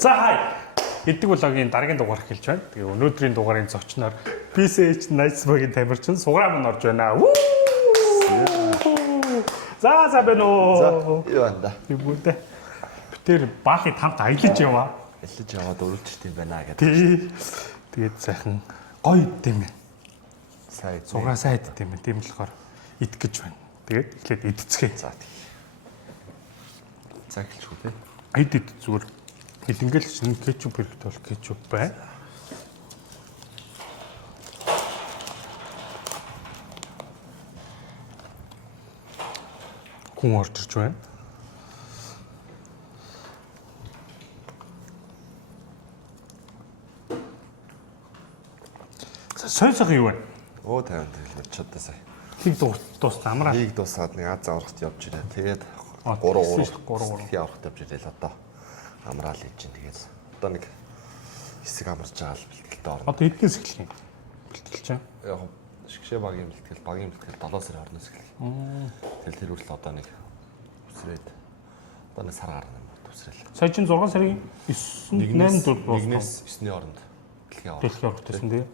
За хай. Эдэг блогийн дараагийн дугаар эхэлж байна. Тэгээ өнөөдрийн дугаарын зочноор PCH Nice Bag-ийн тамирчин Суграа мань орж байна. За байна уу? За юу байна да? Тэгвэл битэр баахыг тамт аялаж яваа. Элж яваад өрөвчт юм байна гэдэг. Тий. Тэгээд сайхан гоё идэв юм. Сайн. Суграа сайн идэв юм. Тийм болохоор идэх гэж байна. Тэгээд эхлээд идцгээе. За тийм. За эхэлчихв те. Айд ид зүгээр ингээл чинь кетчуп хэрэгтэй бол кетчуп бай. Хүн орж ирж байна. Сойсох юу вэ? Оо 50 тэгэл чаддаа сая. Хийг дууссан амраа. Хийг дуусаад нэг аз аврахт явж ирээ. Тэгээд 3 явахт явж ирээ л одоо. Амраал хийж чинь тэгээд одоо нэг хэсэг амарч байгаа л бэлтгэлтэй орно. Одоо эднээс эхлэх юм. Бэлтгэл чинь. Яг шгшээ багийн бэлтгэл 7 сарын орноос эхлэх. Тэгэл тэр үртэл одоо нэг үсрээд одоо нэг сар гарна юм үсрээл. Сая чинь 6 сарын 9 8 дууссан. 1-ээс 9-ний хооронд дэлхийн аврах гэсэн тийм.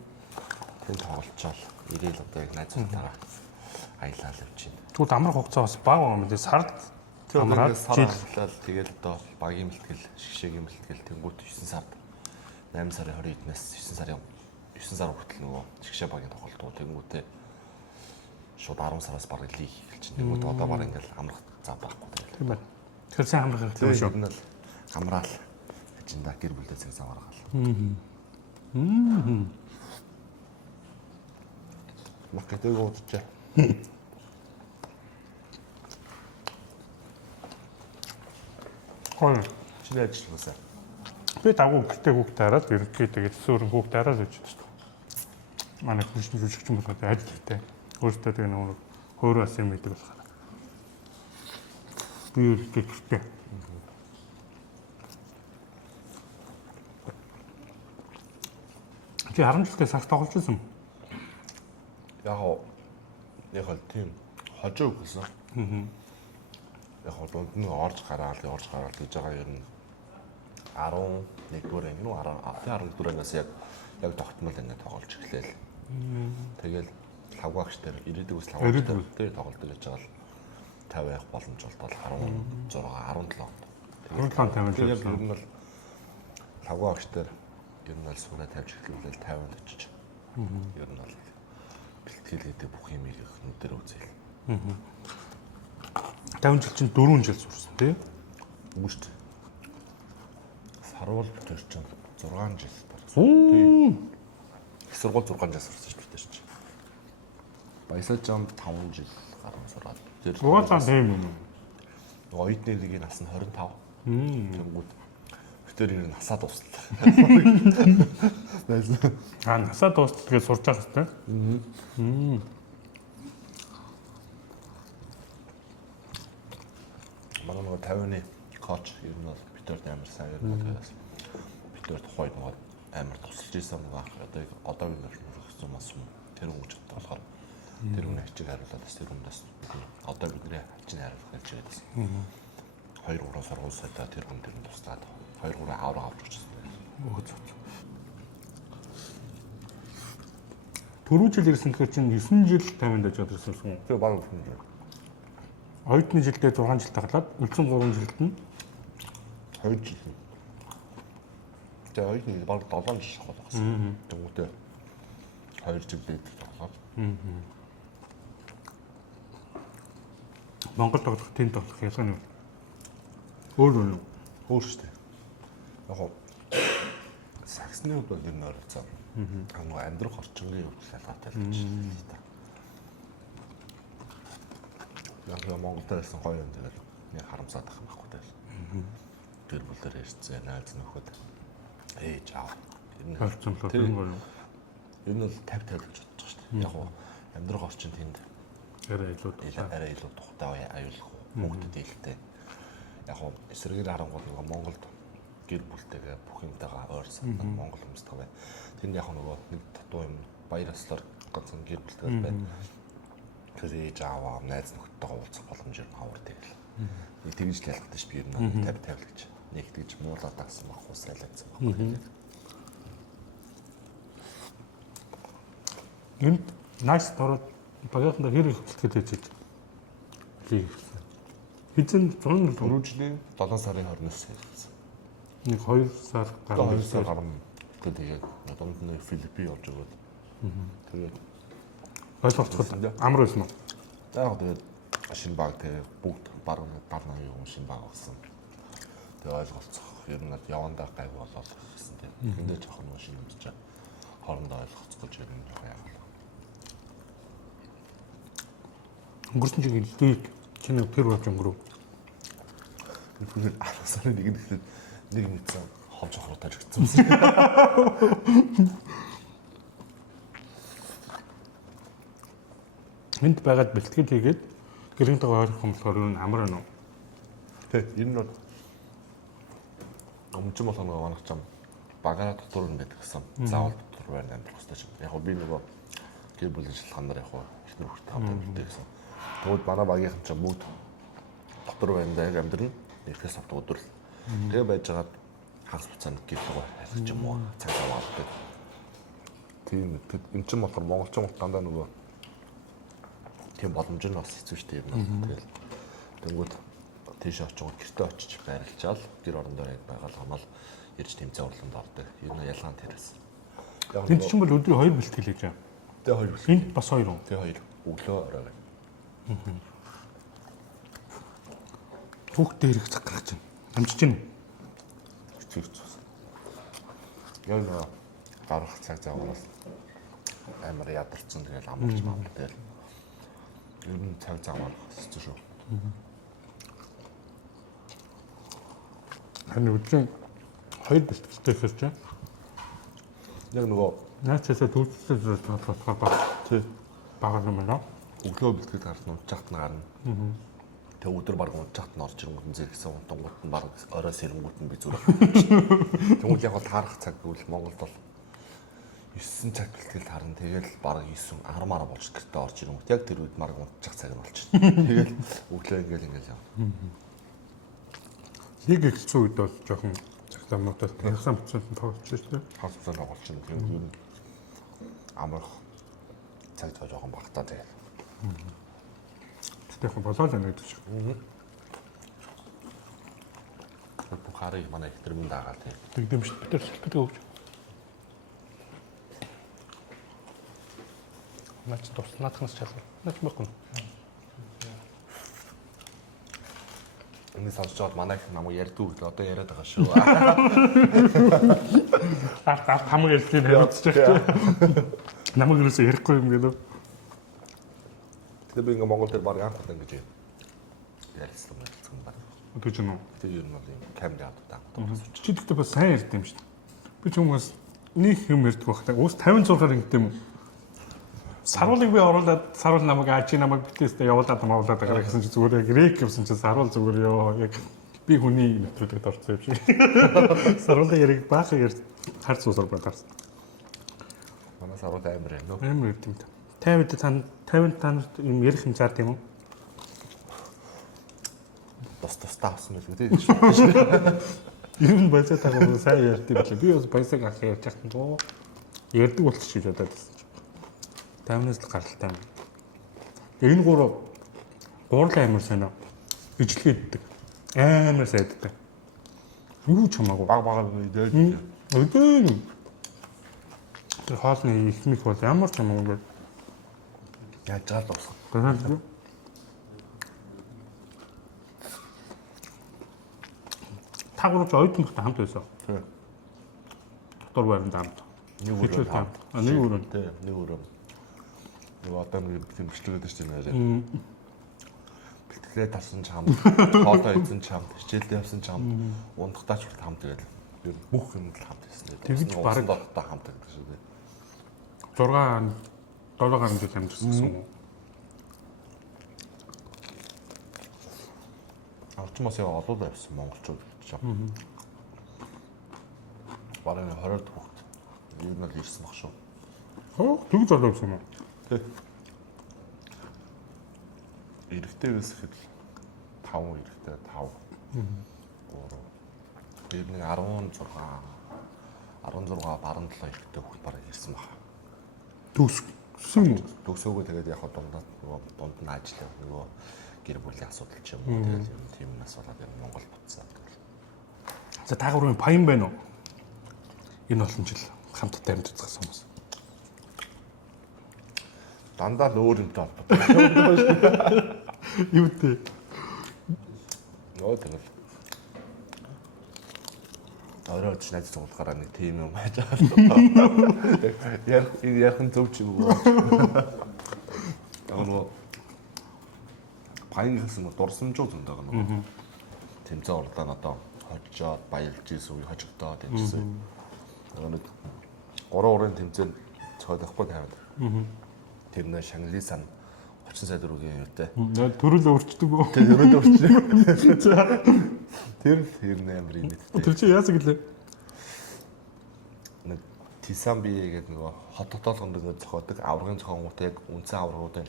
Тэнд тоглолцоол ирээл одоо яг найзуудаараа аялал явж байна. Тэгвэл амрах хугацаа бас бага байгаа юм дээ. Сард амраад жил тэгэл одоо багийн бэлтгэл, шгшээгийн бэлтгэл тэнгуут 9 сард 8 сарын 20-ээс 9 сар хүртэл нөгөө шгшээ багийн тоглолт тэнгуүтээ шууд 10 сараас баг лиг эхэлж байна. Тэнгуут одоо баг ингээл амрах зав байхгүй тэгэл. Тийм байна. Тэгэхээр сайн амрах хэрэгтэй шүү. Энэ л амраал ажинда гэр бүлдээ цаг зав гаргал. Макэтэй гооччаа. Хой. Чиний ажилласаа. Би дагуу гэртээ хүүхдээ хараад ерөнхий тэгээд сөөрөн хүүхдээ хараад байж байна. Манай хурцны жүжигчин болгоод ажилттай. Өөртөө тэгээд нэг хөөрөө асан мэддэг болохоор. Би гэртээ. Чи харамжлалтай сагт тоглож байсан юм? Яг л тийм хожоо өгсөн. Яг дунд нь орж гараал гэж байгаа юм. 11-р анги нүү 11-р ангиас яг тогтмол анги тоглож эхлэв. Тэгэл лавгаагч дээр ирээдүйг ус лавгаагч дээр тоглолт гэж байгаа л 50 явах боломж болтол 16 17 17 50 яг ер нь бол лавгаагч дээр ер нь бол сууна тавьж эхлүүлэл 50-нд очиж. Ер нь бол бэлтгэл гэдэг бүх юм их нүдээр үзээл. 50 жил чинь 4 жил сурсан тий? Үгүй шүү дээ. Сарвал бүтэр чинь 6 жил барсан. Их сургууль 6 жил сурсан шүү дээ чинь. Баясаажам 5 жил гарсан сураад. Тэр угаасаа тийм юм. Оюутны лигийн нас нь 25. Тэнгүүд бүтэр ер нь насаа дуслаа. Насаа дуустал гэж сурч байгаа хэвээр. Манай нөгөө 50-ны коуч ер нь бол Питерт амар сайн ер нь байгаас Питер тухай нөгөө амар тусалж ирсэн нөгөө одоогийн нөхцөл маш юм тэр үгчтэй болохоор тэр хүн ачиг хариулаад бас тэр хүнээс одоо бидний ачиг хариулах гэж байсан. 2-3 сургууль сайдаа тэр хүн тэр нь туслаад 2-3 авраг авч ирсэн. Түрүү жил ирсэн гэхээр чинь 9 жил 50-нд ажиж ирсэн юм. Тэр баг хүн жил. Оюутны жилдээ 6 жил таглаад үлдсэн 3 жилд нь 2 жил. Тэгээ оюутны баг 7 жил болсон. Тэнгүүтээ 2 жил дээд тоглоод. Монгол тоглох тийм тоглох ялгаа нь өөр үү? Өөр шүү дээ. Яг саксны хувьд бол ер нь ойролцоо. Нөгөө амьдрах орчингийн хувьд ялгаатай л гэж байна. Яг Монгол дээрсэн гоё юм тэгэл яг харамсаад ах юм байхгүй тэгэл. Тэр бүлээр ярьцсан найз нөхөд ээж аав ер нь харцуулаад юм гоё. Ер нь бол 50 гэж бодож байгаа шүү дээ. Яг амьдрах орчин тэнд арай илүү тухтай аюулгүй хүүхдэд ээлтэй. Яг эсрэгээр харангуул нөгөө Монголд гэр бүлтэйгээ бүх юмтайгаа ойрсон Монгол хүмүүстэй байна. Тэнд яг нөгөө нэг дутуу юм баяр ёслоор ганцхан гэр бүлтэй байна. Тэр ээж ааваа найз нөхөдтэйгээ уулзах боломж ер нь хавар тэгэл. Нэг тэгж л ялгадаг ш би ер нь 50 гэж нэг тэгж муулаад тагсан байхгүй сайлагдсан байхгүй. Энд nice дороод багийнханда хэр их хөтлөхөд хийж хизэн 4 жилийн 7 сарын 29-нд хэлсэн. нэг 2 сар гарсан. 2 сар гарсан. Тэгээд дунд нь Филиппин явж өгөөд. Тэгээд ойлгоцоход амар байсан уу? яг тэгээд шинэ баг тэгээд бүгд баруун дарна юм шинэ баг болсон. Тэгээд ойлголцох ер нь явандаа гайв болоод гэсэн тийм. Тэндээ жоохон нэг шинэ юмч хоорондоо ойлгоцох гэж ер нь яг яа. Өнгөрсөн жилийн лиг чиний тэр болж өнгөрөв. Тэгэхээр 10 сарын 1-нд эхлээд нэг мэдсэн хомч хуруутай жигдсэн. Энд байгаад бэлтгэл хийгээд гэрэнтэйгээ ойрхон болохоор юу амар байна уу? Тэг энэ нь өмчм болох нэг манах чам багаараа дотор нь байдаг гэсэн. Заавал дотор байна амьдрах хэрэгтэй чинь. Яг би нөгөө гэр бүлийн шалтгаанаар яг ихнэр хүрт тавтай үлдээ гэсэн. Тэгвэл манай багийнхан ч бүгд дотор байна даа амьдрал ихээс авт өдрөл. Тэгээ байжгаад хагас буцаанд гэлээ харих юм уу цаг аваад гэдэг. Тийм энэ ч болохоор монголчин дандаа нөгөө тийм боломж нь бас хэцүү шүү дээ юм. Тэгэл тэнгууд тийш очиод гэртээ очиж байрлалчаал гэр орондоо яг байгаалгамал ирж тэмцээн урланд ордог. Энэ нь ялгаан тэрээс. Энд чинь бол өдрийн 2 бэлтгэл хийж байгаа. Тэгээ 2 бэлтгэл. Энд бас 2 уу? Тэгээ 2. Өглөө орой. Хүүхдээ хэрэг цаг гарч байна. Амжиж байна. Хэцүү. Яг нөө гарах цаг заагаас амар ядарсан тэгэл амарч маа тэгэл. Ер нь цаг заагаар хэцүү шүү. Харин өдрийн 2 бэлтгэлтэй хэрэг чинь. Яг нөгөө наачаасаа төвчсөж болохоор бага юм байна. өглөө бэлтгэл гарсан унцахт нь гарна. Тэг өдөр баг унцахт нь орж ирэнгүүт нь зэрэгсэн унтангууд нь баг орой сэрэнгүүт нь би зүрх. Тэгвэл яг бол таарах цаг гэвэл Монголд бол 9 цаг бэлтгэл харна. Тэгэл баг 9 10-аар болж гэртээ орж ирэнгүүт яг тэр үед баг унцах цаг нь болчихно. Тэгэл өглөө ингээл явна. Нэг хэцүү үед бол жоохон цагтаамуудад хагасан процент тоглож шүү дээ. Хагас процент тоглож чинь тэгээд ер нь амрах цаг цаа жоохон багтаа тэгээд. Тэгэх болоо л гэдэг шиг. Бухари манай их тэрмэн дагаад тэгээд. Тэгдэм шүү. Тэр шилтгэдэг өгч. Наач туснаадхнаас часаа. Наач байхгүй. Энийг сонсож байгаад манай их намайг ярьдгүй л одоо яриад байгаа шүү. Арт хамаг ярьсан хариуцж байгаа. Намайг юусоо ярихгүй юм гэдэг. Тэгээ би ингээ Монгол дээр баг анх удаа ингэж ярьсан байна. Өдөж юм уу? Тэгээ ер нь бол юм камерад удаа. Чи тэгтээ бас сайн ярьд юм шүү дээ. Би ч хүмүүс нэг юм ярьдаг байх. Уус 56-аар ингэдэм юм. Саруулыг би оруулаад саруул намайг ачи намайг битээстэй явуулаад хамаулаад байгаа гэсэн чи зүгээр яг рек гэсэн чи саруул зүгээр ёо яг би хүний нэвтрүүлэгт орсон юм шиг. Саруулын яриг баахан ярь хар цуусаар бодоорсон. Манай саруул амар юм нөө. Амар юм та. 50 танарт юм ярих юм заад юм уу? Тус таавсан байх үү тийм. Ер нь баясаа таагүй сайн ярьд юм билээ. Би бас баясаг ах ярьж хахтан доо ярьдаг болчих гэж бодоод байсан. 50-аас л гаралтай юм. Энэ гурал амар сайн аа. Ижлэгээддэг. Амар сайддаг. Юу ч хамаагүй. Баг идээд. Өдөө. Тэр хаалны ихмих бол ямар ч хамаагүй. Яаж жаал болсон. Гэнэ. Тагуур ойдон бахта хамт байсан. Тийм. Дотор байранд хамт. Нэг өрөө хамт. Нэг өрөө. Тийм, нэг өрөө. Нэг одоо нэг тийм бичлэгээд шүү дээ. Бэлтгэлээ тавсан ч хамт, хоолой идсэн ч хамт, хичээлдээ явсан ч хамт, унтахтаа ч хамт тэгээд ер нь бүх юм л хамт байсан. Тэгж бараг дотоо хамт гэдэг шүү дээ. 7 гаруй жил амьдсан гэсэн юм уу? Орчмоос яа олоолаа явсан монголчууд гэж байна. Бараг 20-д хүүхд. Юу нэг ирсэн баг шүү. Хөө тэгж олоо гэсэн юм уу? Тэг. Эрэгтэй үсгэхэд 5 эрэгтэй 5. ер нь 16 баруун 7 ихтэй хөл бараг ирсэн байна. Төгссөн үү? Төгсөөгөө тэгээд яг дунд нь ажиллаа нөгөө гэр бүлийн асуудал ч юм уу тэгээд юм тийм нас болоод ер нь Монгол буцсан. За та гурвын паян байна уу? Энэ олон жил хамтдаа амьд үзсэн хүмүүс. Дандаа л өөр юмтай холбоотой. Юу те? Нөө тэгэл. Оройч найз цуглахаараа нэг тийм юм байж байгаа. Ярхан зөв ч юм уу. Нөгөө паян гэсэн дурсамжууд зөндөө нөгөө. Тэмцээн орлоо одоо хожоод баялж ийсэн үе хожигдоод явжсэн. Нөгөө нэг 3 урын тэмцээн цогцохгүй тавиад. Тэр нэ Шанглисан 30 сая төгрөгийн юутай. Төрөл өөрчдөг үү? Тэр өөрчдөг. Тэр нэмэр нийтдээ. Тэр чи яасан гэлээ? Нэг Тисамби гэдэг нөгөө хот хотоолгонд нөгөө зохиодог аврагын зохионгуудтай яг үндсэн аврагуудын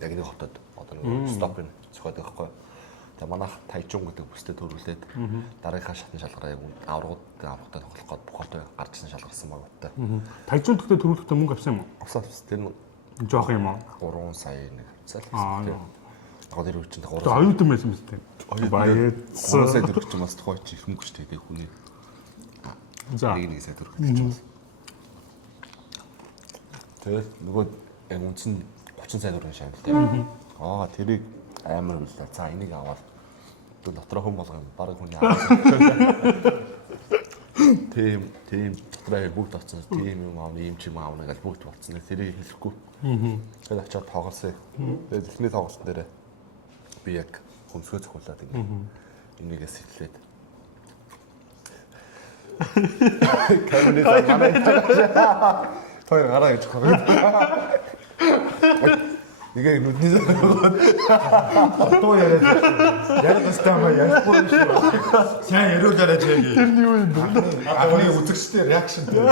яг нэг хотод одоо нөгөө стопын зохиодог байхгүй. Тэгээ манайх Тайчун гэдэг бүстэй төрүүлээд дараагийнхаа шатны шалгараа яг аврагтай тоглох гээд бүх хотод гарч ирсэн шалгарсан багтай. Тайчун төгтө төрүүлэхдээ мөнгө авсан юм уу? Авсан тэр Жоох юм уу? 3 сая нэг цал гэсэн. Яг тэр үчинд 3 сая. Оюутан байсан мэт тийм. Баяцсан. 3 сая төгрөг ч бас тухай чи их мөнгө шүү дээ хүний. За. 1 сая төгрөг гэж бас. Тэгээд нөгөө яг үндсэн 30 сая төгрөгийн шагналтай. Тэрийг амар үлээ. За энийг аваад дотроо хүн болгоо баг хүний аваад. Тийм дотроо бүгд авсан. Тийм юм аавна, ийм ч юм аавна гэж бүгд болцсон. Тэрийг хэлэхгүй. Тэгээд очиод тоглосон. Тэгээд эхний тоглолтын дээр би яг хөмсгөө цохиулаад энийгээ сэтгэлээд. Камерын манай той гараа гэж хаваад. Нэгэ нүдний хатуу яриад тастамаа ярихгүй юм шиг. Сайн яриулаарай чигээ. Тэрний юу юм бэ? Агны үзэгчтэй реакшн дээр.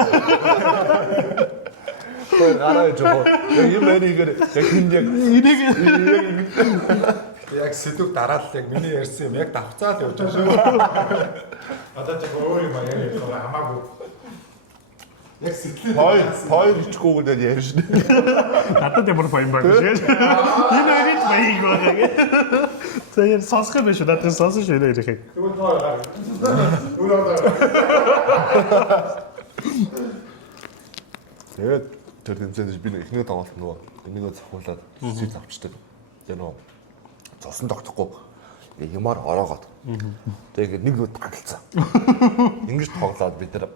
Той гараа гэж хоо. Юм энийг яг хин яг энийг яг сэдв дараад яг миний ярьсан юм яг давцаад явж байгаа шүү. Одоо ч өөр юм яриад байгаа хамаагүй. Яг сэтлээ. Хоёр ичгүүгээр ярьж шнэ. надад ямар баян баг шиг. Энэ үргэлж баян байгаа. За яа сонсох биш үү? Надад сонсож байна гэх юм. Тэгвэл тоо гараа. Өөрөө Тэгээд тэр тэмцээнд би нэг ихний тоглолт нөгөө энийгээ цохиулаад зүйл авчдаг. Тэр нөгөө цосон тогтохгүй юмар ороогоод. Тэгээд нэг нүд тагалцсан. Ингэж тоглоод бид тэр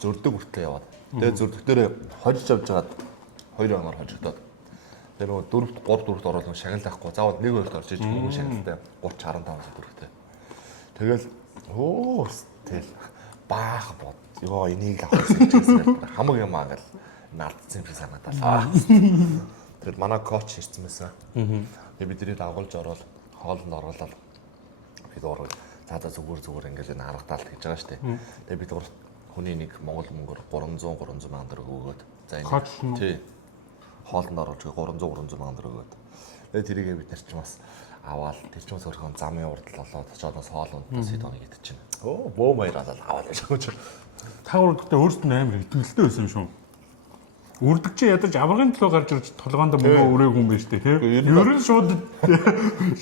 зөрдөг хүртлээ яваад. Тэгээд зөрдөг дээр хожиж авч жагаад 2 ямаар хожигдоод. Тэгээд нөгөө 3-4-т ороод шагналахгүй. Заавал 1-2-т орж иж мөнгө шагналтай 30-65 сая төгрөгтэй. Тэгэл тэгэл баах бод. Йоо энийг авах гэсэн хамаг юм аа гэл наадсан юм шиг санагдалаа. Тэгэл манай коуч ирсэн байсан. Тэгээд бидний дагуулж ороод хоолнд оруулаад бид ороод за зүгээр ингээл энэ харагдаалт гэж байгаа шүү дээ. Тэгээд бид хүний нэг монгол мөнгөөр 300 мянган төгрөг өгөөд за энэ тий хоолнд оруулж 300 мянган төгрөг өгөөд тэгээд тэрийгээ бид нар ч бас аваад тэр ч бас өөрхөн замын урдл болоод чодоос хоол унтаа сэт оног идэж чинь. Бөө маяр аваад явж байгаа. Та гурав өөрсдөө амар итгэлтэй байсан шүү. Үрдэг чи ядаж аврагын төлөө гарч ирж толгоонд мөнгө өрөөг юм байна шүү дээ тийм. Ер нь шууд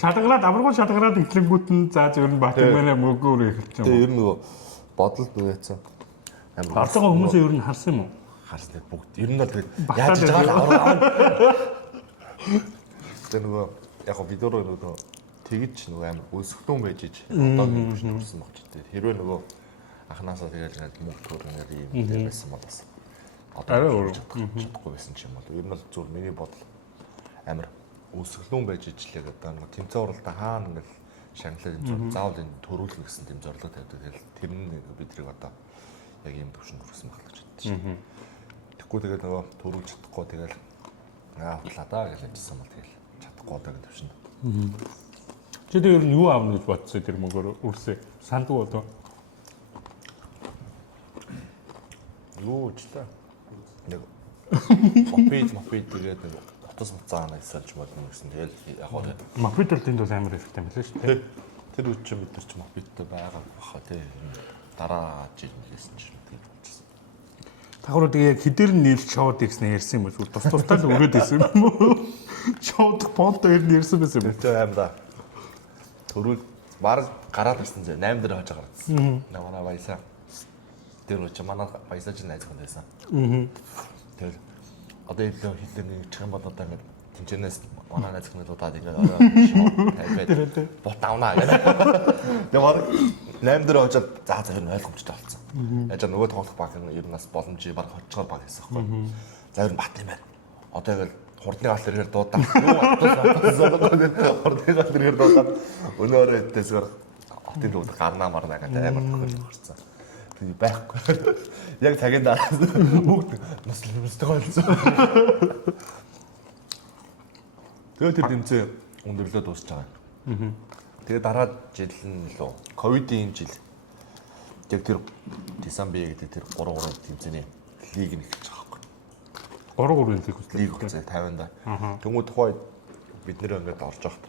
шалгараад аврагын шалгараад итлэнгүүт нь за зөв нь бат юм байна мөнгө өрөө эхэлж байгаа. Тэгээ ер нь нөгөө бодолд нүгэцэн Арцгаа хүмүүсээ ер нь харсан юм уу? Харсан бүгд. Ер нь бол тэгээд яаж байгаа л аваад. Тэгээ нөгөө яг видеороо нөгөө тэгж нөгөө амар өсгөлтөн байж иж одоо нэг биш төрсэн багч дээ. Хэрвээ нөгөө анханасаа тэгээд нэг мөнгө төрөнөр юм байсан бол бас одоо чадахгүй байсан ч юм бол ер нь бол зөв миний бодол амар өсгөлтөн байж ижлээ гэдэг. Нөгөө тэмцээн уралдаа хаана ингээл шагналаа юм заавал энэ төрүүлэх гэсэн тэм зорилго тавьдаг. Тэгэл тэр нь бидрийг одоо яг юм төвшөнд хүрсэн байх гэж бодчих шин. Тэгэхгүй тэгээд нөгөө төрүүлж чадахгүй тэгэл хутлаа даа гэж хэлсэн бол тэгэл чадахгүй одоо гэдэг төвшөнд. Чи тэр юу аавна гэж бодсон тэр мөнгөөр үрсээ сандгүй одоо. Юу ч та. Нэг мопед тэгээд нэг утас буцаана эсвэл ч бодно гэсэн. Тэгэл яг гоо мопед бол тэнд бол амар хэрэгтэй юм байна шүү дээ. Тэр үуч бид нар ч мах бидтэй байгаа баха тий. Дараа жил хэлсэн чинь тэгээд болчихсон. Тахруу тэгээ хэдээр нь нийлж шоуд гэсэн ярьсан юм уу? Тус тустай л өрөөд байсан юм уу? Шоуд понто ер нь ярьсан байсан юм. Тэр аим да. Төрүүл баг гараад ирсэн зэ 8 дээр хожоо гарсан. Намаа баясаа. Тэр үуч манай баясаа чинь найз хүн байсан. Тэгэл одоо хэлний чих юм бол одоо ингэ тэнчнээс манай найз хүн удаад ингэ орой бот авнаа гэдэг. Тэгээ баг 8 дээр хожоод за ер нь ойлгомжтой болсон. Яаж нөгөө тоглох баг нь ер нь бас боломжтой баг хочгоор баг гэсэн юм. За ер нь бат юм байна. Одоо ингэ хурдны гал тэрээр дуудаа. Юу атсан хурдны гал тэрээр дуудаад өнөөрөө дэсгэр хотын дууд гарнаа марнаа гэдэг амар тохиолдол гарсан. Тэгээ байхгүй. Яг цагийн дараа бүгд нуслмстай болсон. Тэгээ тэр тэмцээ өндөрлөө дуусч байгаа. Тэгээ дараа жил нь лөө ковидын жил. Яг тэр Дисамби гэдэг тэр 3-3 тэмцээний лиг нь эхэлж байгаа байхгүй. 3-3 лиг үсээ 50-нд. Тэнгүү тухай бид нэр ингээд орж явахт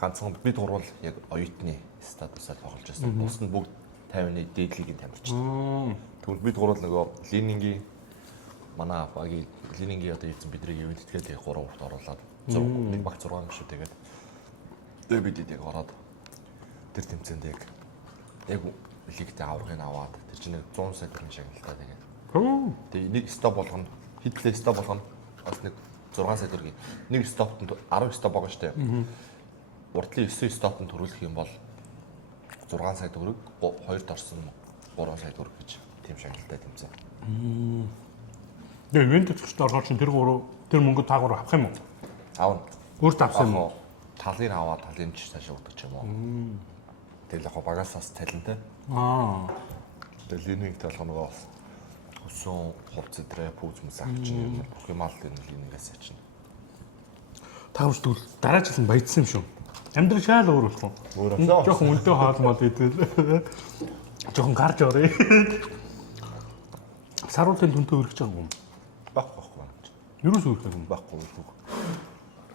ганцхан бид гурвал яг оюутны статусаар тоглож байсан. Бус нь бүгд 50-ны дээдлигийн тамирчид. Тэгвэл бид гурвал нөгөө Ленингийн манай багийн Ленингийн одоо эзэн бидний ивент тэгээд 3 хүүхд оруулаад нэг баг 6 гişүү тэгээд бид яг ороод тэр тэмцээнд яг лигтэй аврагыг аваад тэр чинь 100 сая төгрөгийн шагналтай тэгээд. Тэгээд нэг стоп болгоно хитлээ стоп болгоно бас нэг 6 сая төгрөгийн нэг стопт 10 стоп байгаа штэ. Урдлын 9 стопт төрүүлэх юм бол 6 сая төгрөг 2-д орсон 3 сая төгрөг гэж тийм шагналтай тэмцээн. Тэгээ ивент төсөлтөд ороход чинь тэр мөнгө таагаар авах юм уу? Аав. Өөрт авсан юм уу? Талын аваад талын ч цаашаа өгдөг юм уу? Тэгэл яг багасаас талантай. Тэгэл линийг талах нөгөө хөсөн хувц өдрөө пүүз мэс авч чинь бүх юм аль линигээс чинь. Таавч тэгвэл дараа жил нь баяжсан юм шүү. Амьдрал шал өөр болох уу? Жохон үнтэй хаалмал идэл. Жохон гарч орё. Саруулын дүнтэй өргөж байгаа юм. Байхгүй. Юурээс өргөх юм? Байхгүй.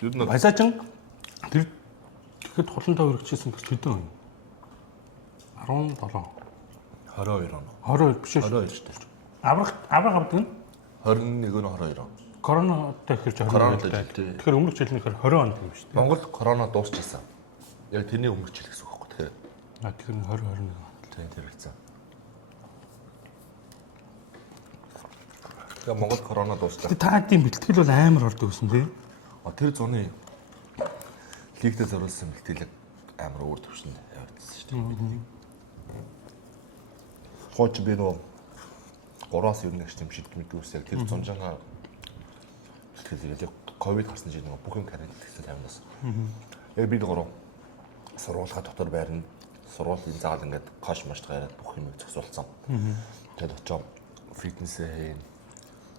Юу нэг Баясаачин тэр тэгэхэд хулантай өргөжсэн гэж хэдэн вэ? 17. 22 он. 22 биш ээ. 22 шүү дээ. Аврах авдаг нь 21 нь 22 он. Коронатай ихэрч 22. Тэгэхээр өмнөх жил нь 20 он юм шүү дээ. Монгол корона дуусчихсан. Яг тэрний өмнөх жил гэсэн үг байхгүй тэгэхээр. Тэр нь 2021. Тийм тэр хэвчээ. Тэгээ Монгол корона дуусчихсан. Та тийм бэлтгэл бол амар ордог гэсэн тий. Тэр зуны лигтэй зориулсан бэлтгэл амар өөр төвшөнд явагдсан шүү дээ. Хооч би нөө 3-аас 9 гэж тийм шийдвэр мэдвэс яг тэр зунжаага бэлтгэл яг ковид гарсан жил нэг бүх юм карантин гэсэн тавьнаас. Яг бид гурав сургуулийнхаа дотор байрна. Сургуулийн заал ингээд кош маш гараад бүх юмыг зохицуулсан. Тэгээд очоо фитнесээ хийн.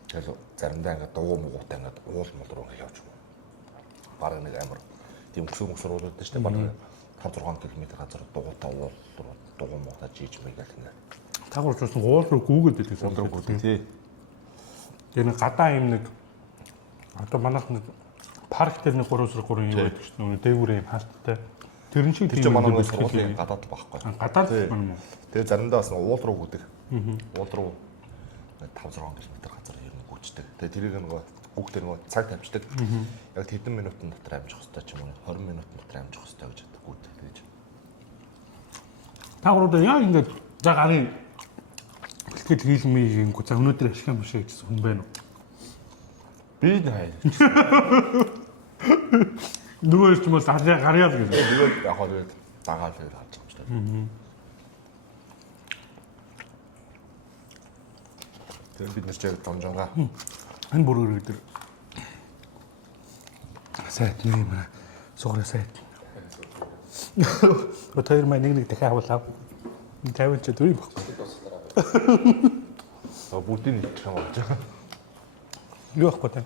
Тэгээд заримдаа ингээд дуу муутай ингээд уул мул руу ингээд явж байна. Бараг нэг амар тийм өсвөр сургуулиуд дээ шүү дээ. Бараг 5-6 км газар дуутай уул руу дуу муутай жийж мэйгээл ингээд. Тагуурч бас уул руу гүгээд байдаг сандруу тий. Тэр нэг гадаа юм нэг одоо манайх нэг парк дээр нэг 3-3 юм байдаг шүү дээ. Дээгүүр юм хаалттай. Тэрэн шиг тийм манай нэг сургуулийн гадаад байхгүй. Гадаад юм уу? Тэгээ заримдаа бас уул руу гүдэг. Уул руу 5-6 км газар ер нь гүйчдэг. Тэгээ тэрийг нөгөө хүүхдэр нөгөө цаг тавьчихдаг. Яг хэдэн минутын дотор амжих хэрэгтэй ч юм уу 20 минутын дотор амжих хэрэгтэй гэж гүйдэг гэж. Тагуурууд яа ингэж за гарын бэлтгэл хийлмийггүй за өнөөдөр ашиг юм шиг гэсэн хүн байна уу? Би нэ. Нөгөө ч юм уу гарьяа л гэдэг. Тэгээд яг хоо дагаал гэж харж байгаа юм шүү дээ. Тэгээд бид нар ч яг зомжонгаа Энэ бүрээр дээр сайт нэр юм аа. Суграа сайт. Өтөр мань нэг дахиад авлаа. 50 ч дөрөв баггүй. Бүгдийг нэг юм болж байгаа. Юу ах ботой.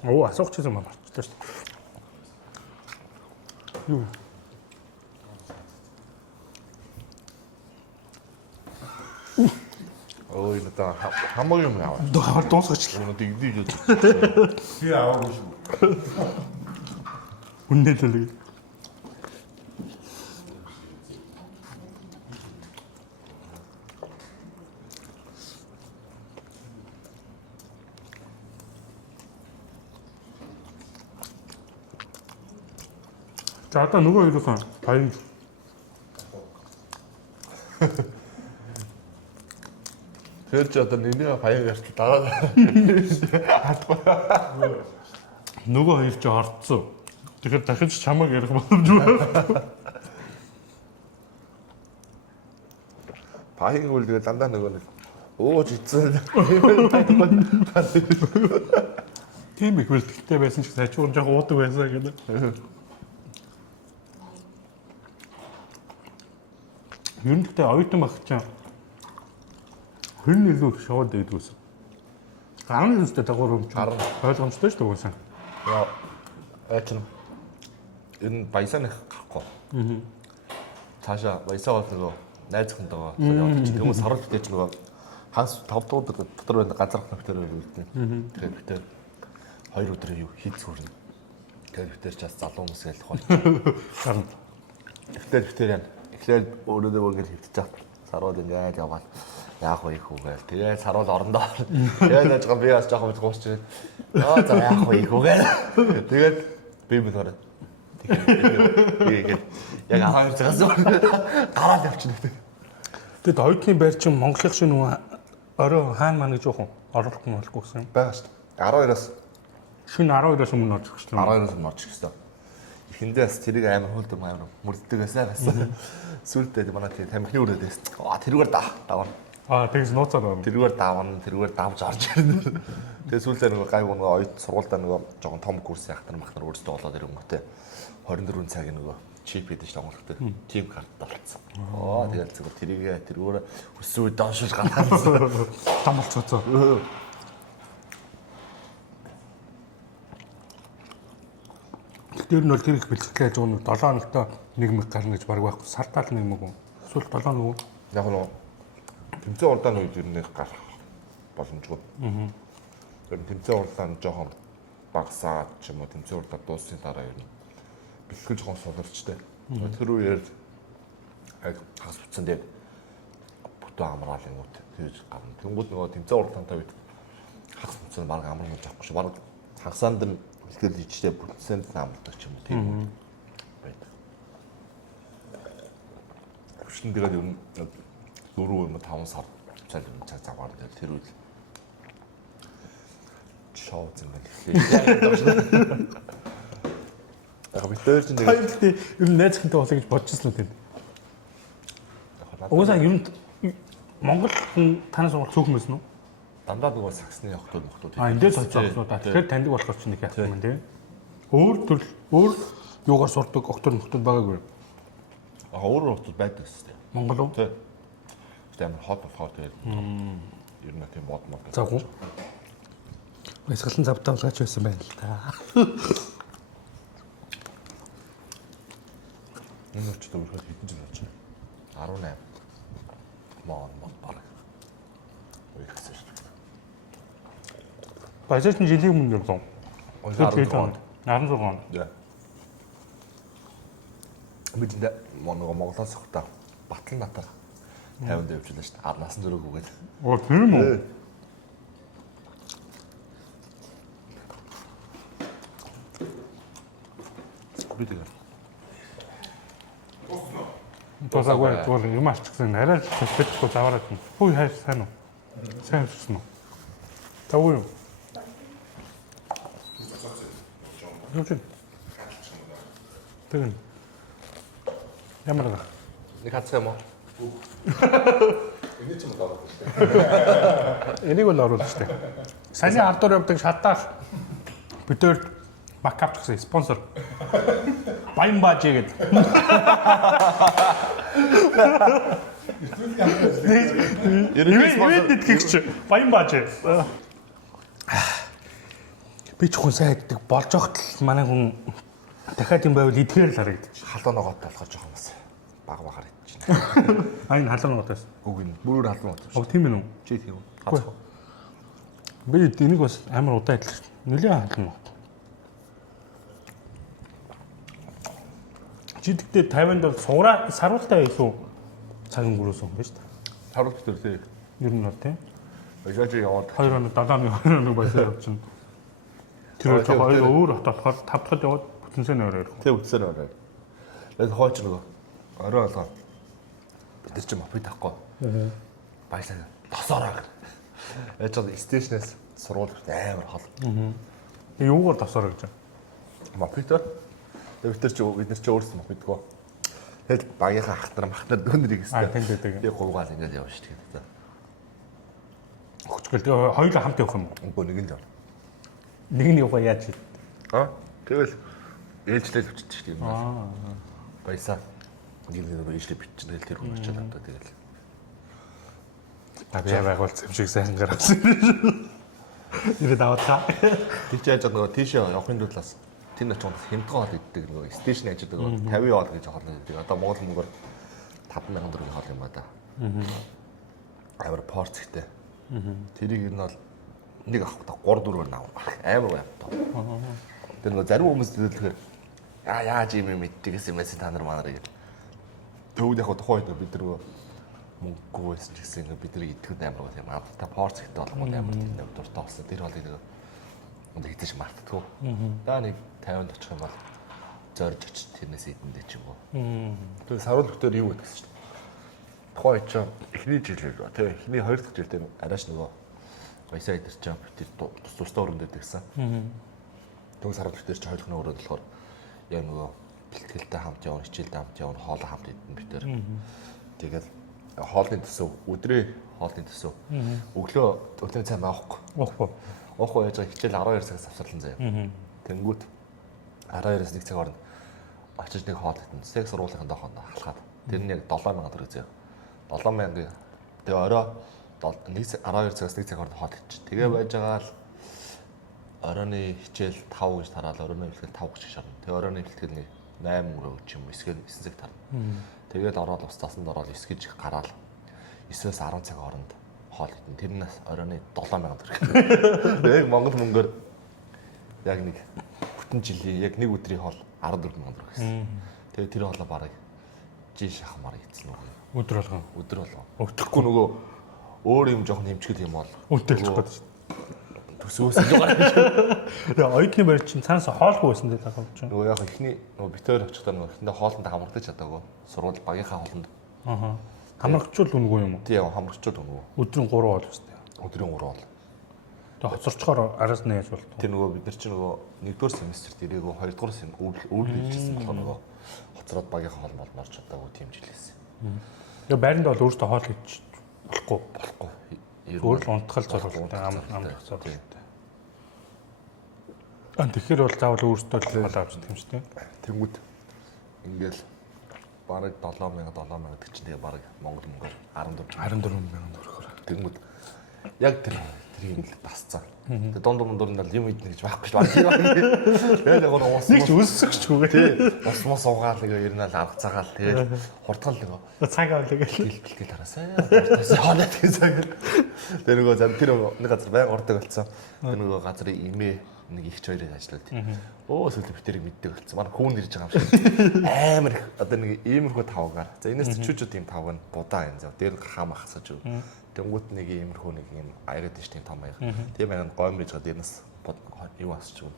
Асуух юм марцлаа шүү дээ. Юу? Ой. ой надаа хамаагүй юм аваа. Хавар дуусгач. Өнөө дигдиг гэж. Би аваагүй шүү. Үнэхээр за одоо нөгөө юусан баян Тэр ч одоо нэг баян ярьж дараа нөгөө хоёр ч орцсон. Тэгэхээр дахиж чамайг ярих боломжгүй. баян үл тэгээ дандаа нөгөө нэг өөж ицсэн. Тийм их бэлтгэвтэй байсан ч сайжуур жоох уудаг байсан гэдэг. Ер нь гэхдээ оюутан байх чинь хөрн илүү шууд дэдгүүс. Гарын үстэй дагуур өмч. Ойлгомжтой шүү дээ уусаа. Яа. Эцэн энэ баясаа нэг гахгүй. Цаашаа баясаа бол нөгөө найз хүнтэйгээ яваад чинь хүмүүс сарал битэж нөгөө ханс 5 дахь өдөр дотор байна газар нөхдөр байлгүй. Тэгэхээр битээ 2 өдөр юу хийц хүрнэ. Тэгэхээр битээр ч бас залуу хүмүүс ялах бол. Битээр яа. Эхлээд өөрөөдөө ингэж хөвтөж чад. Сарууд ингээд яваад яах вэ хүүгээл. Тэгээд саруул орондоо. Тэгээд яаж гам би бас жоохон гуурч ирээд. За яах вэ хүүгээл. Тэгээд би мөрөөр. Тэгээд яг аваад байгаа гараад явчихна. Тэгэд оюутны байр чинь Монголын шиг нөгөө орой хаана маа гэж жоох орохгүй болохгүй гэсэн. Бага шүү дээ. 12-оос Шинэ 12-оос өмнө орчих шүү дээ. 12-оос өмнө орчих гэсэн. Эхэндээс тэрийг амар хөлдөг амар мөрддөг байсан. Сүүлдээ манай тийм тамхины үрээд байсан. Тэрүүгээр давна. Тэгс нууцаар байна. Тэрүүгээр давна, тэрүүгээр давж орж ирнэ. Тэгээ сүүлдээ нөгөө гайг нөгөө оюут сургуультай нөгөө жоохон том курс яхтар махнар өөрсдөө болоод ирэнгүүтээ 24 цаг нөгөө чип гэдэг чинь Монголд тим карт давалцсан. Тэгээд зүгээр тэрийг тэрүүгээр өссөн үед доошиж ганцхан тамалцсан. Тэр нь бол тэр их бэлтгэл хийж байгаа нь 7 хоногт нэг мэг гарна гэж баг байхгүй. Сартаал нэг мэг үү? Эсвэл 7 хоног үү? Яг нь тэмцээн уралдааны үед ер нь гарах боломжгүй. Тэр тэмцээн уралдаанд жоохон багасаад ч юм уу тэмцээн уралдаанд дуусны дараа ер нь бэлтгэл жоохон суларчтай. Тэр үеэр яг хагас бүтсэн дээр бүтэн амраал юмуд тэгж гарна. Тэнгүүд нөгөө тэмцээн уралдаантай үед хагас бүтсэн баг амар мууж авахгүй шүү. Баг хагасаанд нь бэлтгэл хийжтэй бүтсэнд амардаг ч юм уу тийм үү байдаг. Өвчин тэгээд ер нь 4-5 сар цаал цаг заваар тэр үед шоу зингээл. Яг би тэр чинь Хоёр гэхдээ ер нь найз хэнтэй болоо гэж бодчихсон үү тийм. Уусаа ер нь Монгол хүн танаас сургууль цөөхөн байсан уу? дандаа нөгөө саксны охтууд. Эндээс очсон охтууд. Тэгэхээр таньдаг болохоор ч нэг яах юм тийм. Өөр юугаар сурдаг охтууд байгаагүй. Өөр охтууд байдаг шүү дээ. Монгол уу? Тэ. Амар хот болохоор тэгээд ер нь тийм мод. За хөө. Баясгалан завтаа болгаач байсан байна л та. Энэ ч дөрөв хэдэн жил болж байна. 18. Мод баг. Ой хэсэж шүү дээ. Баясгалан жилийн өмнө явсан. 16 он. 16 он. Яа. Бид энэ Монголоос хата Батлан натар 50-д явуулсан шүү дээ. Насан зөрөг үгээд. Оо тийм үү? Би тэгээд Тосаггүй бол юм аччихсан. Арай л тэтгэхгүй заваараад. Хөөе хайр сайн уу? Сайн хэлсэн үү? Тав юу? Юу? Тэгэн. Ямар гэх? нэг хацгаа юм уу? Энийг ч юм даа шүү дээ. Энийг бол оруулах шүү дээ. Саяны ардуур явдаг шатаах бидээр бакап гэсэн спонсор. Баян баажи гэдэг. Ирээд итгэгч баян баажи. Би ч хүн сайн иддэг болж огт л манай хүн дахиад юм байвал идэхээр л харагдчих. Халуун ногоот болохоор жоох юмс. багаар идчихнэ. А энэ халуун нутаас. Уг нь бүр халуун нут. Оо тийм ээ үү? Чи тийм үү? Хацх. Би энийг бас амар удаа идэх. Нэлээд халуун нут. Чи тэгтээ 50-нд бол суураа саруултаа илүү цагийн гөрөөсөн юм байна шүү дээ. Саруулт төр тий. Ер нь бол тийм. Ажиж яваад 2 хоног 7 хоног байсаа явчихна. Тэр хоёр өөр хот болохоор 5 дахад яваад бүтэнсээ нөрөөр. тий үтсээр орой. Тэгээд хооч нөгөө орой болгоо. Бид чинь мопед тахгүй. Баялаа тосоороо. Яаж ч стейшнээс сургууль амар хол. Тэгээ юугаар тосоор гэж. Мопед. Тэгээд бид нар чи өөрсдөө мопедгоо. Тэгэл багийнхаа ахнар дүүнэрийг Аа тэнд байдаг. тэгээ гуугаал ингээд явна шүү дээ. Хүчгэл тэгээ хоёулаа хамт явах юм уу? Үгүй нэг нь явна. Нэг нь яваа яаж вэ? Тэгэл ээлжлэл өчтдөг шүү дээ. Баясаа. Нэг нь ээлжлэл биччихсэн тэгэл тэр хүн очиад авдаг тэгэл. Би байгуулсан юм шиг сайн гаргасан. Ирээд аваад. Тэг чи яаж нөгөө тийшээ явахын тулд тэр очоод хямдхан хоол иддэг нөгөө стейшн ажилладаг 50 яваад гэж хоол иддэг. Одоо Монгол мөнгөөр 50000 төгрөгийн хоол юм ба да. Амар порц ихтэй. Тэрийг нь бол нэг авах 3-4 нав. Амар баяртай. Тэр нөгөө зарим хүмүүс хэлэхээр яаж юм мэддэгээс юмээс та нар манаар гэж. Төвд яг тухайн үед бид нар мөнгөгүй байсан ч гэсэн бид нар идэхэд амар гол юм. Та порц ихтэй болгоод амар тийм дуртай болсон. Тэр хоолыг нэг хэдэж мартдаггүй. Даа нэг 50-нд очих юм бол зорж очиж тэрнээс идэндээ ч юм уу. Тэгээд саруул хөтөр юу гэдэгсэн шүү дээ. Тухайн үед чинь эхний жилээр тий эхний 2 дахь жилдээ арайш нөгөө баясаа идэрч байгаа бид тусдаа өрөнд өгдөгсөн. Тэгвэл саруул хөтөр чинь хоёулах нь өрөөд болохоор яг нөгөө бэлтгэлтэй хамт явна, хичээлдээ хамт явна, хоолой хамт идэн бид тээр. Тэгээд хоолны төсөв өдрөө хоолны төсөв өглөө цай маахгүй. Уухгүй яаж хичээл 12 цагаас авсарлан заяа. Тэнгүүт 12-оос 1 цаг хооронд очиж нэг хоол идэн. Тэг сургуулийн доохонд халахад. Тэр нь яг 7000 төгрөг заяа. 7000 тэгээ орой 12 цагаас 1 цаг хооронд хоол идчих. Тэгээ байж байгаа л оройны хичээл 5 гэж тараал оройны бэлтгэл 5 гэж шарна. Тэгээ оройны бэлтгэл нэг 8 мөрөө ч юм уу эсвэл 9 цаг тарна. Тэгээд ороод устаасанд ороод 9 гэж гараал 9-оос 10 цаг хооронд хоол идэн. Тэрнээс оройны 7000 төгрөг. Яг Монгол мөнгөөр яг нэг бүтэн жилийн яг нэг өдрийн хоол 14000 төгрөг гэсэн. Тэгээд тэр хоолоо бараг жин шахмаар ийдсэн үү. Өдөр болгоо. Өдөр болгоо. Өгдөхгүй нөгөө өөр юм жоох нэмчгэл юм бол өдөрчих гээд шүү. Төсөөс л байгаа. Тэгээ оюутны байр чинь цаанаас хоолгүй байсан дээ тахав чинь. Нөгөө яг ихний нөгөө битээр очихдаа нөгөө ихэндээ хоолнд хамрагдаж чадаагүй. Сургууль багийнхаа хоолнд. Хамрагчуул үнгүү юм уу? Тийм хамрагчуул үнгүү. Өдрийн 3 хоол өстэй. Өдрийн 3 хоол. Тэгээ хоцорчоор араас нь яаж болов? Тэр нөгөө бид нар чинь нөгөө 1-р семестрт ирээгүй 2-р семестр үйлдэлжсэн болохоор нөгөө хоцроод багийнхаа хоол молмоор чадаагүй тийм жилээс. Тэгээ байранд бол өөртөө хоол хийж болохгүй. Өөр л унтгал зорилготой амрах зорилготой. Тэгэхээр бол заавал өөртөө л хоол авч тийм шүү дээ. Тэнгүүд ингээл бараг 7000 гэдэг чинь тэгээ бараг Монгол мөнгөөр 14000 төгрөгөөр. Тэнгүүд яг тэр юм л тасцаа. Тэгээ дунд нь юм идэх гэж байхгүй шүү дээ. Тэгээд яг уус нэг ч өссөгч үгүй тий. Ус суугаал нэг ер нь л арга цагаал тэгээд хурдгал нэг цаг авлаа гэж гэлбэлгээл тараасаа. Хоолой гэсэн. Тэр нөгөө тэр нэг газар байн ордог болсон. Тэр нөгөө газрын имээ нэг их ч хоёрыг ажиллаад. Сүүлд битэрийг мэддэг болсон. Манай хүүн ирж байгаа юм шиг. Амар их одоо нэг иймэрхүү тавгаар. За энэс чүчүүд ийм тавг нь будаа юм зав. Дээр хам ахсаж юу. Тэнгүүт нэг иймэрхүү нэг юм аягаад тийш тийм том аяга. Тийм аяга гойм рийж байгаа дээрнээс юу асч юу.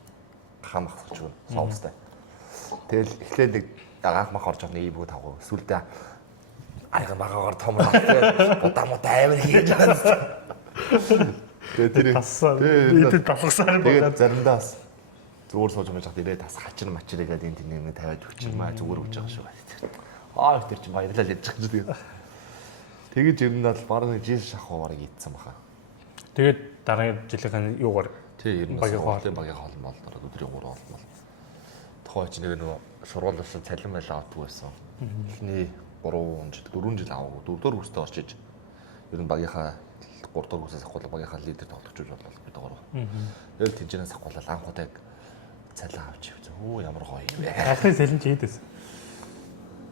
Хам ахсаж юу. Соустай. Тэгэл эхлээд нэг анх мах орж байгаа нэг иймэрхүү тавг. Сүүлдээ аяга магаагаар том будаа муу амар хийж байгаа. Тэгээ тэр идэд тасгасаар байгаа. Заримдаа бас зүгээр сууж байж хад ирээд тас хачир мачирээ гэдэг энэ тийм юм тавиад өчмаа зүгээр өгч байгаа шүү. Аа тэр чинь баярлал яаж гэж тэгээд. Тэгэж юмнаад бараг нэг жил шахуу бараг ийдсэн баха. Тэгээд дараагийн жилийн юугаар тий ер нь багийн хоол мол дараа өдрийн 3 хоол мол. Тухайн чинь нэг нөгөө сургуулиас цалин байлаа авдаг байсан. Эхний 3 жил аваагүй 4-р курстээ орчиж ер нь багийнхаа 3-р курсээс ахвал багийнхаа лидер тоглож болов бид байгаа. Яг тэнцэнээс ахвал анх удаа цалин авч явж. Өө ямар гоё юм бэ. Ахны цалин ч ийдээс.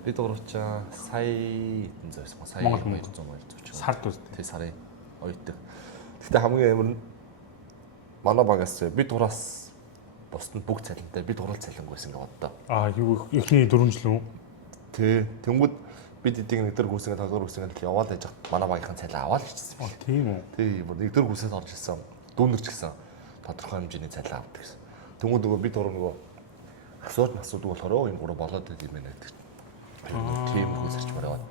Би дуурчаа сая хэдэн зөөсөн. Сая Монгол 200 маяг зүч. Сард үст. Тэ сарын оёд. Гэхдээ хамгийн амар нь манай багаас би дураас бусдад бүгд цалинтай. Би дуурал цалингүйсэн гэж боддоо. Юу эхний 4 жил үү? Тэ. Тэнгүүд бид эдийг нэгдэр гүйсгээд хагар гүйсгээд яваад яж хат манай багийнхан цалин аваад ичсэн. Тийм үү. Тэ. Нэгдэр гүйсээд орж ирсэн. Дүүнэрч гэсэн тодорхой хэмжээний цалин авдаг гэсэн. Тэнгүүд нөгөө би дуруу нөгөө асуудаг болохоор энэ гурав болоод байт юм байна гэдэг. Тийм хүсэрч бараад.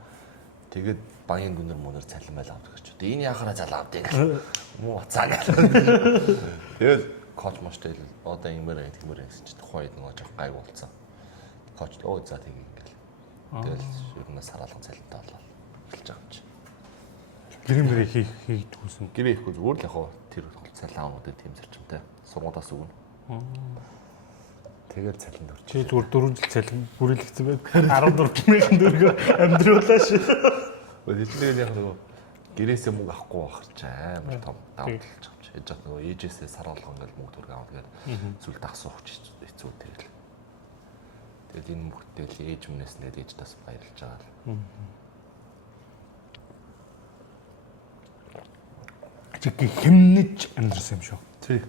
Тэгээд багийн дүнэр мөнөр цалин байл авдаг гэж. Энэ яхаараа цалин авдаг гэх. Муу уцаа гэх. Тэгээд коч моштой л одоо ингэмээр гэсэн чинь тухайд нөгөө жоох гайг болцсон. Коч оо за тийм ингээл. Тэгэл ер нь сараалган цалинтай болоо. Эхэлж байгаа юм чи. Гэрэмрээ хийдгүүсэн. Гэрээ ихгүй зүгээр л яг хоо тэр цалин аавнуудыг тийм зарчимтай. Сургуулаас өгнө. Тэгээд цалинд орчих. Чи зүгээр 4 жил цалин бүрэлдэхсэн байд. 14,000 төгрөгөөр амьдруулаа шүү. Эцлээд яг нөгөө гэрээсээ мөнгө авахгүй байх ч амар том давталж байгаа юм чи. Ээж нөгөө ээжээсээ сар болгоо ингээл мөнгө төгрөг аваад тэгээд зүйл дагсуух хэцүү тэгэл. Тэгээд энэ мөнгөтэй ээж өмнөөс нь ээж тас баярлж байгаа. Чи хэмнэж амьдрсан юм шүү. Тий.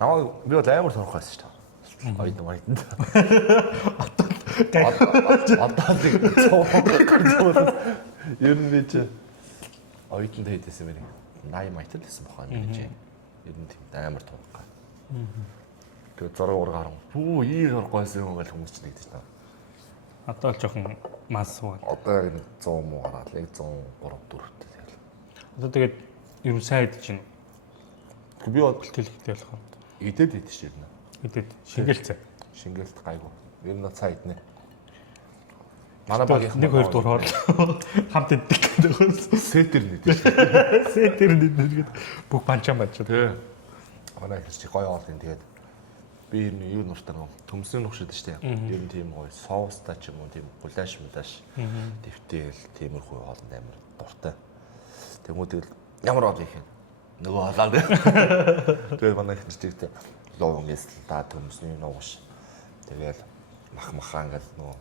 Намайг би бол амар торох байсан шүү дээ. Ойд маянд. Ер нь би чи ойдонд хийдсэн мэрийг 80 маятал байсан бохоо нэг чи. Ер нь тийм амар торох. Тэгээд зураг ургаар бүү ийг орохгүйсэн юм бол хүмүүс ч нэгдэж таа. Одоо л жоохон мас уу. Одоо яг 100 муу гараад яг 103 4-т тэгэл. Одоо тэгээд ер нь сайн идэж байна. Би бод Тэлхтэй болох. идэд идэж ширнэ. Идэд шингэлцээ. Шингэлт гайгүй. Ер нь цаа иднэ. Манай багийнхан 1 2 дураар хамт иддэг гэдэг. сетер нэдэж. Сэтэр нэдэж бүх банчаа бачаа. Тэ. Манай их чи гоё оолын тэгээд би ер нь юу нуртай нэг төмсний нуршид штэ. Ер нь тийм гоё соустай ч юм уу тийм гулаш мулаш дэвтэл тиймэрхүү хоолнд амар дуртай. Тэгмүүдэл ямар оол их юм. Нөгөө хоолоо. Тэгээд манай их чигтэй ловон эсэл та төмсний нууш. Тэгээд махаа ингээд нөгөө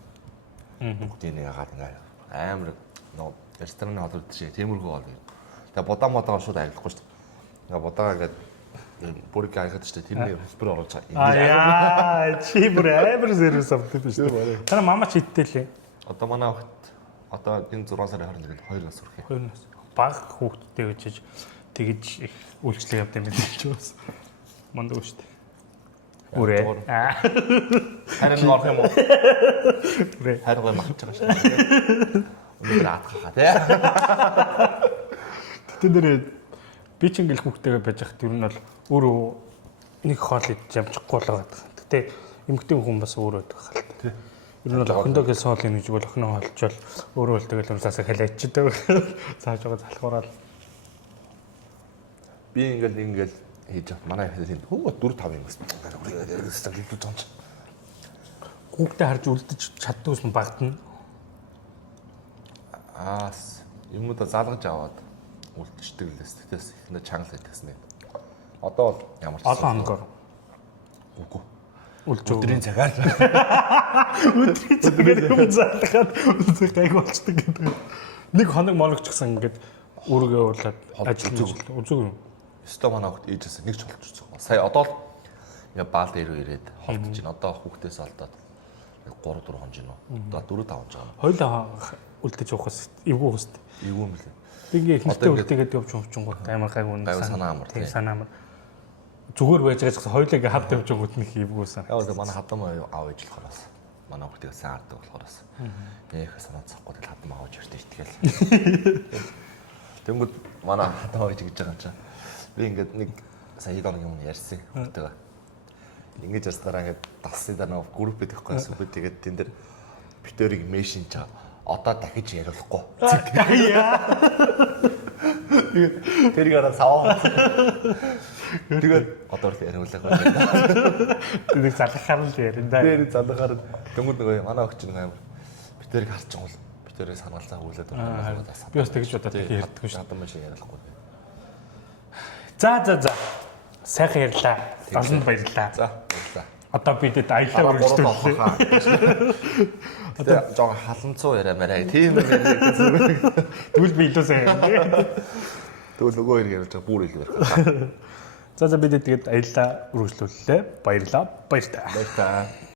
бүгдийг яагаад ингээд амар нөгөө рестораны хоол идэж тиймэрхүү хоол. Тэгээд будаа модоо шууд агилахгүй штэ. Ингээ будаагаа ингээд бүрийг хайхад ч тийм хэлбэр оруулж Яа, чи бүр амар сервис авдаг шүү дээ. Танаа мама ч идтэй лээ. Одоо манай хүүхэд одоо энэ 6 сарын 21-нд 2 нас хүрэх юм. 2 нас. Баг хүүхдтэй гэж тэгж их үйлчлэг явдаг юм байна ч бас. Мандуу шүү дээ. Үрээ. Харин орох юм уу? Үрээ. Харин махж байгаа шүү. Өнөөдөр аатгахаа тий. Тэгтээ нэрээ би ч ингээл хүүхдтэйгээ байж хат ер нь бол өөрөө нэг хоол идэж амжихгүй болоод. Гэтэ эмэгтэй хүн бас өөрөө байдаг хальт. Тий. Ер нь бол охиндоо гэлсэн хоол юм гэж бол охиноо холжвол өөрөө л тэгэл унсаасаа халиачдаг. Цааш байгаа залхуурал. Би ингээл хийж авт манай их тийм хөө 4 5 юм гэсэн. Гэсэн хэлбэл зонч. Хүүхдээ харж үлдэж чаддаг ус нь багтана. Юмудаа залгаж аваад үлдчихдэг лээс. Тэгтээс ихнэ чангал хийдэгсэн юм. Одоо бол ямар ч олон хоногор үгүй. Өдрийн цагаар. Өдрийн цагаар юм заалгаад үзэх гайг болчдөг гэдэг. Нэг хоног моног ч гэсэн ингээд өөргөө уурлаад ажиллаж үзэг юм. Өстө манай хүүхд ээжээс нэг ч болж үзсэн. Сая одоо л ингээ баал дээр ирээд холдож байна. Одоо хүүхдээс алдаад 3 4 хонж байна. Одоо 4 5 хонж байгаа. Хойлоо үлдэж уухаас эвгүй хөст. Эвгүй юм лээ. Би ингээ ихэнхдээ үлдээгээд явж явчихгууд амар гайг үнэ санаа амар. Тийм санаа амар. Зүгээр байж байгаа ч хойлоо ингээ хавд явж байгууд нэг эвгүйсэн. Яг л манай хадам аав ээж болохоос манай хүүхдийг сайн хардаг болохоос яах санаа цахгүй тэл хадам аавж өртөө итгэл. Тэнгүүд манай хадам аавж гэж байгаа юм чинь. Би ингээд нэг сая доног юм ярьсан хүүхдтэйгээ. Ингэж ярьснараа ингээд дасны дараа групп идэхгүй эсвэл тэгээд тэн дээр битэрийг мэшин чаа одоо дахиж яриулахгүй. Тэр гараа саваа. Тэгээд одоо л яриулах байна. Тэрийг залхахаар л ярина. Тэр залхахаар тэнгууд нөгөө манай өгч нэг амар битэрийг харж байгаа бол битэрээ санаалцаа хүлээд байна. Би бас тэгж удаа тэг ярьдаг шүү. Хадам машин яриулахгүй. За. Сайхан ярьлаа. Олонд баярлалаа. За баярлалаа. Одоо бидэд аялал үргэлжлүүлээ. Одоо жоо халамцуу яриамаарай. Тийм юм яриад. Тэгвэл би илүү сайн. Тэгвэл нөгөө хэрэг ярьж байгаа бүр илүү ярих. За бидэд тэгээд аялал үргэлжлүүллээ. Баярлалаа. Баярлалаа. Баярлалаа.